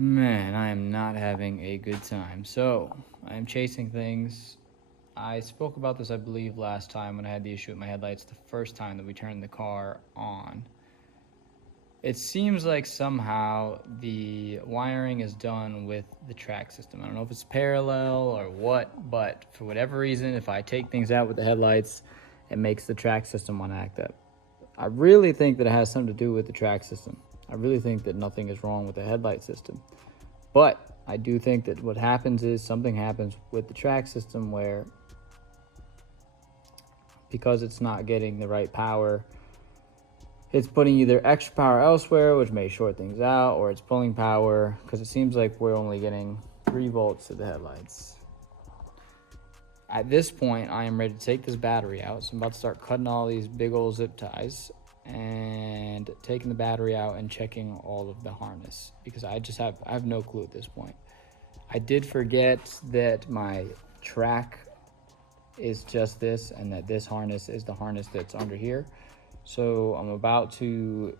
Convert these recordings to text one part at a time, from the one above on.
Man, I am not having a good time. So, I am chasing things. I spoke about this, I believe, last time when I had the issue with my headlights the first time that we turned the car on. It seems like somehow the wiring is done with the track system. I don't know if it's parallel or what, but for whatever reason, if I take things out with the headlights, it makes the track system want to act up. I really think that it has something to do with the track system. I really think that nothing is wrong with the headlight system. But I do think that what happens is something happens with the track system where, because it's not getting the right power, it's putting either extra power elsewhere, which may short things out, or it's pulling power, because it seems like we're only getting 3 volts to the headlights. At this point, I am ready to take this battery out, so I'm about to start cutting all these big old zip ties and taking the battery out and checking all of the harness, because I have no clue at this point. I did forget that my track is just this, and that this harness is the harness that's under here. So I'm about to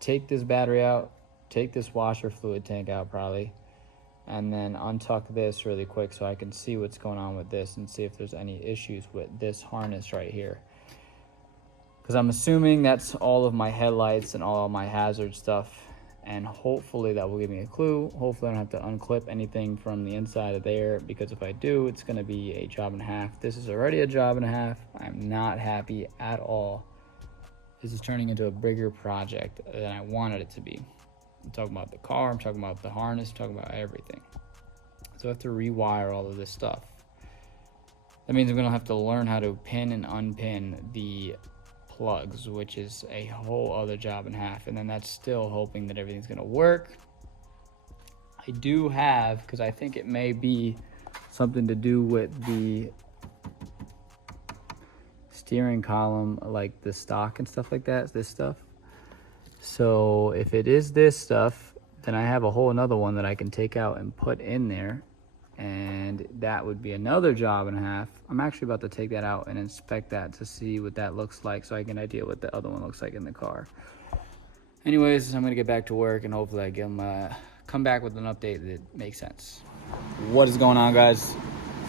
take this battery out, take this washer fluid tank out probably, and then untuck this really quick so I can see what's going on with this and see if there's any issues with this harness right here. Because I'm assuming that's all of my headlights and all of my hazard stuff, and hopefully that will give me a clue. Hopefully I don't have to unclip anything from the inside of there, because if I do, it's going to be a job and a half. This is already a job and a half. I'm not happy at all. This is turning into a bigger project than I wanted it to be. I'm talking about the car, I'm talking about the harness, I'm talking about everything. So I have to rewire all of this stuff. That means I'm gonna have to learn how to pin and unpin the plugs, which is a whole other job and a half. And then that's still hoping that everything's gonna work. I do have, because I think it may be something to do with the steering column, like the stock and stuff like that, this stuff. So if it is this stuff, then I have a whole another one that I can take out and put in there, and that would be another job and a half. I'm actually about to take that out and inspect that to see what that looks like, so I get an idea what the other one looks like in the car. Anyways, I'm gonna get back to work, and hopefully I come back with an update that makes sense. What is going on, guys?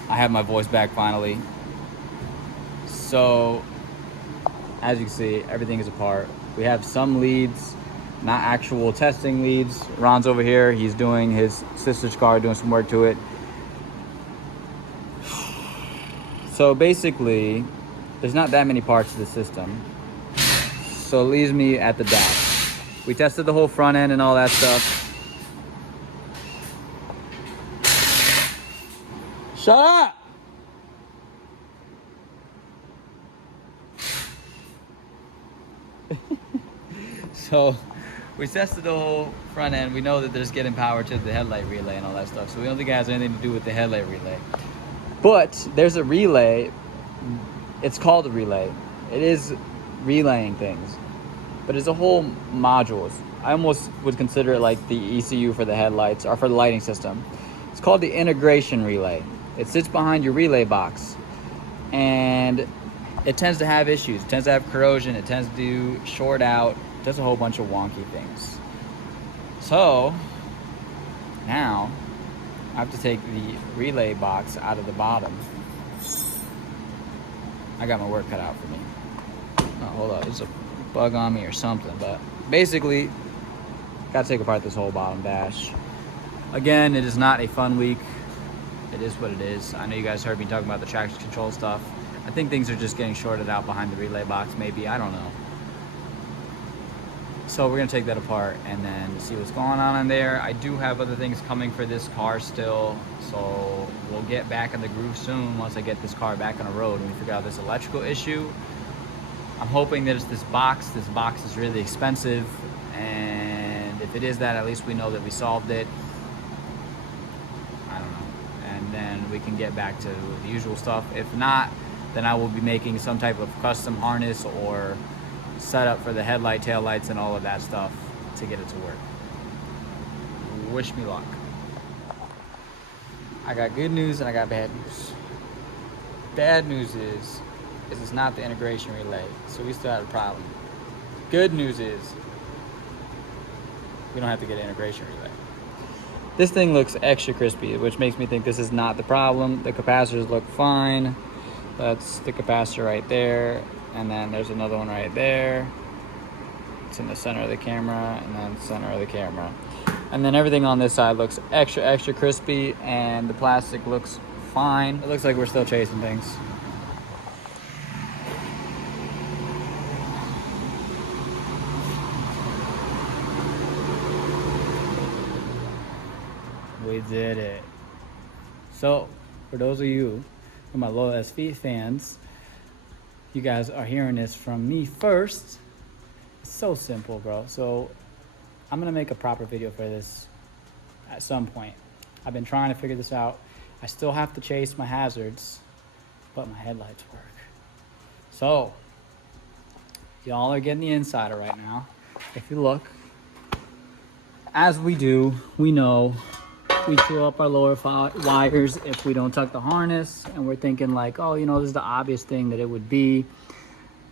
I have my voice back finally. So, as you can see, everything is apart. We have some leads, not actual testing leads. Ron's over here, he's doing his sister's car, doing some work to it. So basically, there's not that many parts to the system. So it leaves me at the dash. We tested the whole front end and all that stuff. Shut up! So we tested the whole front end. We know that there's getting power to the headlight relay and all that stuff. So we don't think it has anything to do with the headlight relay. But there's a relay. It's called a relay. It is relaying things. But it's a whole module. I almost would consider it like the ECU for the headlights or for the lighting system. It's called the integration relay. It sits behind your relay box. And it tends to have issues. It tends to have corrosion. It tends to short out. It does a whole bunch of wonky things. So now I have to take the relay box out of the bottom. I got my work cut out for me. Oh, hold on, there's a bug on me or something. But basically, got to take apart this whole bottom dash. Again, it is not a fun week. It is what it is. I know you guys heard me talking about the traction control stuff. I think things are just getting shorted out behind the relay box, maybe, I don't know. So we're gonna take that apart and then see what's going on in there. I do have other things coming for this car still, so we'll get back in the groove soon once I get this car back on the road and we figure out this electrical issue. I'm hoping that it's this box. This box is really expensive, and if it is that, at least we know that we solved it. I don't know. And then we can get back to the usual stuff. If not, then I will be making some type of custom harness or setup for the headlight, tail lights, and all of that stuff to get it to work. Wish me luck. I got good news and I got bad news. Bad news is it's not the integration relay, so we still have a problem. Good news is we don't have to get an integration relay. This thing looks extra crispy, which makes me think this is not the problem. The capacitors look fine. That's the capacitor right there. And then there's another one right there. It's in the center of the camera, and then center of the camera. And then everything on this side looks extra crispy, and the plastic looks fine. It looks like we're still chasing things. We did it. So, for those of you who are my loyal SV fans, you guys are hearing this from me first. It's so simple, bro. So, I'm gonna make a proper video for this at some point. I've been trying to figure this out. I still have to chase my hazards, but my headlights work. So, y'all are getting the insider right now. If you look, as we do, we know we chew up our lower wires if we don't tuck the harness, and we're thinking like, oh, you know, this is the obvious thing that it would be,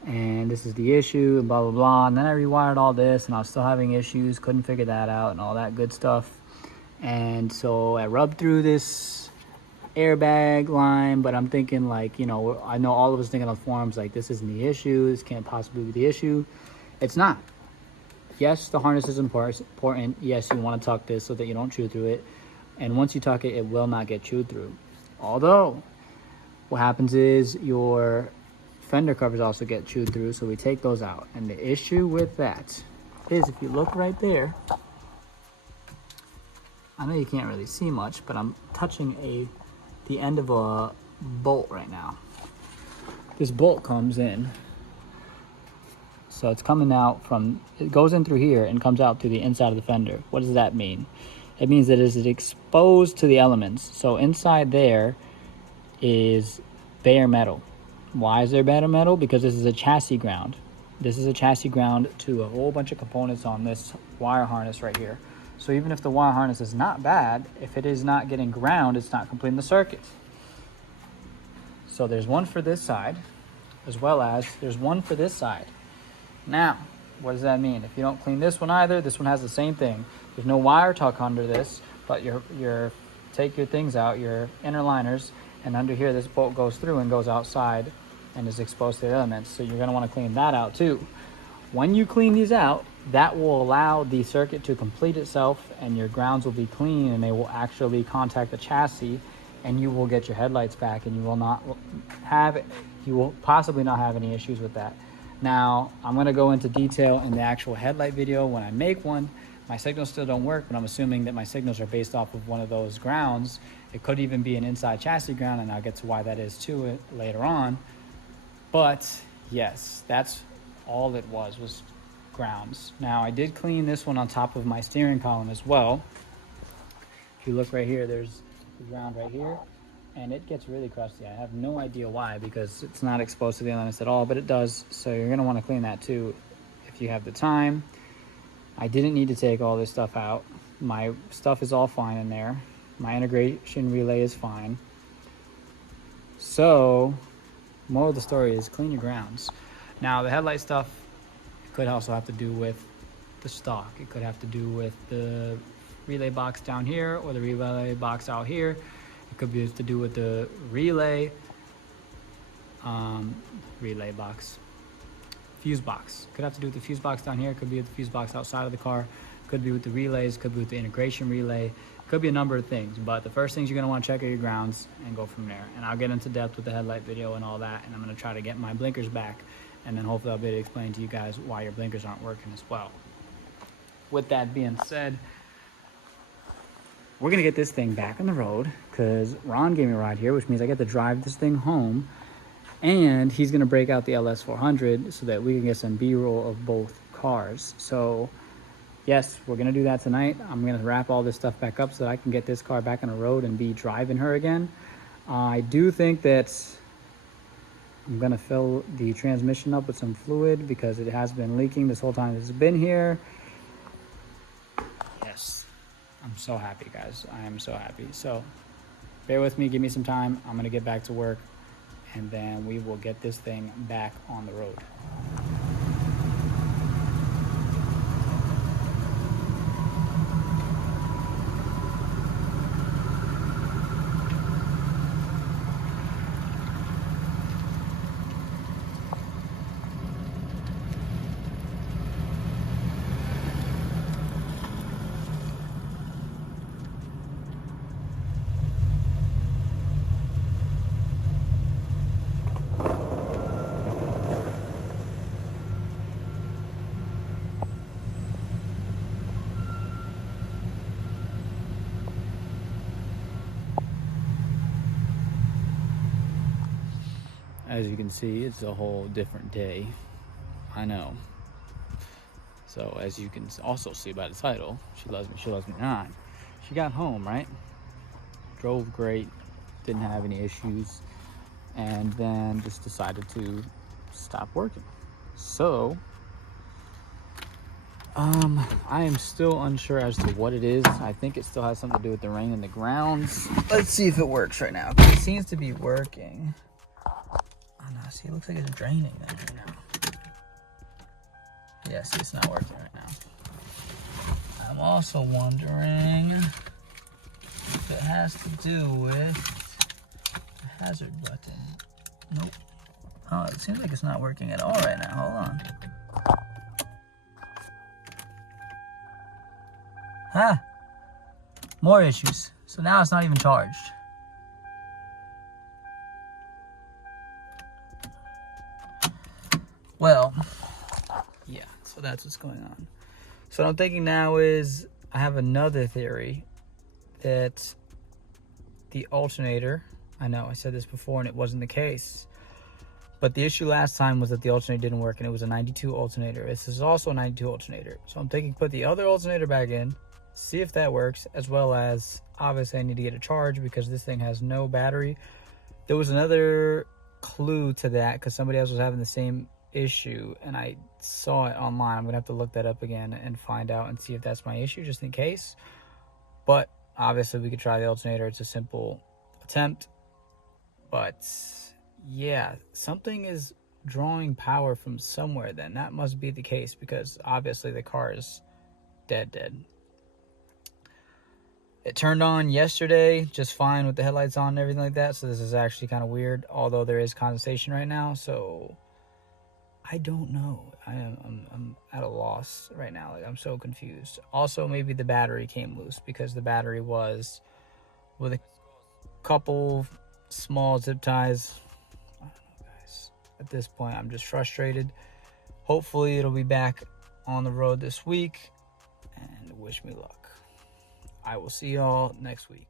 and this is the issue, and blah blah blah. And then I rewired all this, and I was still having issues, couldn't figure that out, and all that good stuff. And so I rubbed through this airbag line, but I'm thinking like, you know, I know all of us thinking on forums like, this isn't the issue, this can't possibly be the issue. It's not. Yes, the harness is important. Yes, you want to tuck this so that you don't chew through it. And once you tuck it, it will not get chewed through. Although, what happens is your fender covers also get chewed through, so we take those out. And the issue with that is, if you look right there, I know you can't really see much, but I'm touching the end of a bolt right now. This bolt comes in, so it's coming out from, it goes in through here and comes out through the inside of the fender. What does that mean? It means that it is exposed to the elements. So inside there is bare metal. Why is there bare metal? Because this is a chassis ground. This is a chassis ground to a whole bunch of components on this wire harness right here. So even if the wire harness is not bad, if it is not getting ground, it's not completing the circuit. So there's one for this side, as well as there's one for this side. Now, what does that mean? If you don't clean this one either, this one has the same thing. There's no wire tuck under this, but take your things out, your inner liners, and under here this bolt goes through and goes outside and is exposed to the elements. So you're going to want to clean that out too. When you clean these out, that will allow the circuit to complete itself, and your grounds will be clean, and they will actually contact the chassis, and you will get your headlights back, and you will possibly not have any issues with that. Now, I'm going to go into detail in the actual headlight video when I make one. My signals still don't work, but I'm assuming that my signals are based off of one of those grounds. It could even be an inside chassis ground, and I'll get to why that is too later on. But yes, that's all it was grounds. Now, I did clean this one on top of my steering column as well. If you look right here, there's the ground right here, and it gets really crusty. I have no idea why, because it's not exposed to the elements at all, but it does. So you're going to want to clean that too if you have the time. I didn't need to take all this stuff out. My stuff is all fine in there. My integration relay is fine. So, moral of the story is clean your grounds. Now, the headlight stuff could also have to do with the stock. It could have to do with the relay box down here or the relay box out here. It could be to do with the relay fuse box. Could have to do with the fuse box down here. Could be with the fuse box outside of the car. Could be with the relays. Could be with the integration relay. Could be a number of things. But the first things you're going to want to check are your grounds and go from there. And I'll get into depth with the headlight video and all that. And I'm going to try to get my blinkers back. And then hopefully I'll be able to explain to you guys why your blinkers aren't working as well. With that being said, we're going to get this thing back on the road because Ron gave me a ride here, which means I get to drive this thing home. And he's going to break out the LS400 so that we can get some B-roll of both cars. So, yes, we're going to do that tonight. I'm going to wrap all this stuff back up so that I can get this car back on the road and be driving her again. I do think that I'm going to fill the transmission up with some fluid because it has been leaking this whole time it's been here. Yes, I'm so happy, guys. I am so happy. So, bear with me. Give me some time. I'm going to get back to work. And then we will get this thing back on the road. as you can see, it's a whole different day. I know. So as you can also see by the title, she loves me not. She got home, right? Drove great, didn't have any issues, and then just decided to stop working. So I am still unsure as to what it is. I think it still has something to do with the rain in the grounds. Let's see if it works right now. It seems to be working. Oh no, see, it looks like it's draining then right now. Yeah, see, it's not working right now. I'm also wondering if it has to do with the hazard button. Nope. Oh, it seems like it's not working at all right now. Hold on. Huh? More issues. So now it's not even charged. Well, yeah, so that's what's going on. So what I'm thinking now is I have another theory that the alternator, I know I said this before and it wasn't the case, but the issue last time was that the alternator didn't work and it was a 92 alternator. This is also a 92 alternator. So I'm thinking put the other alternator back in, see if that works, as well as obviously I need to get a charge because this thing has no battery. There was another clue to that because somebody else was having the same issue and I saw it online. I'm gonna have to look that up again and find out and see if that's my issue just in case. But obviously we could try the alternator. It's a simple attempt, but yeah, something is drawing power from somewhere then. That must be the case because obviously the car is dead. It turned on yesterday just fine with the headlights on and everything like that, so this is actually kind of weird, although there is condensation right now, so I don't know. I'm at a loss right now. Like, I'm so confused. Also, maybe the battery came loose because the battery was with a couple small zip ties. I don't know, guys. At this point, I'm just frustrated. Hopefully, it'll be back on the road this week, and wish me luck. I will see y'all next week.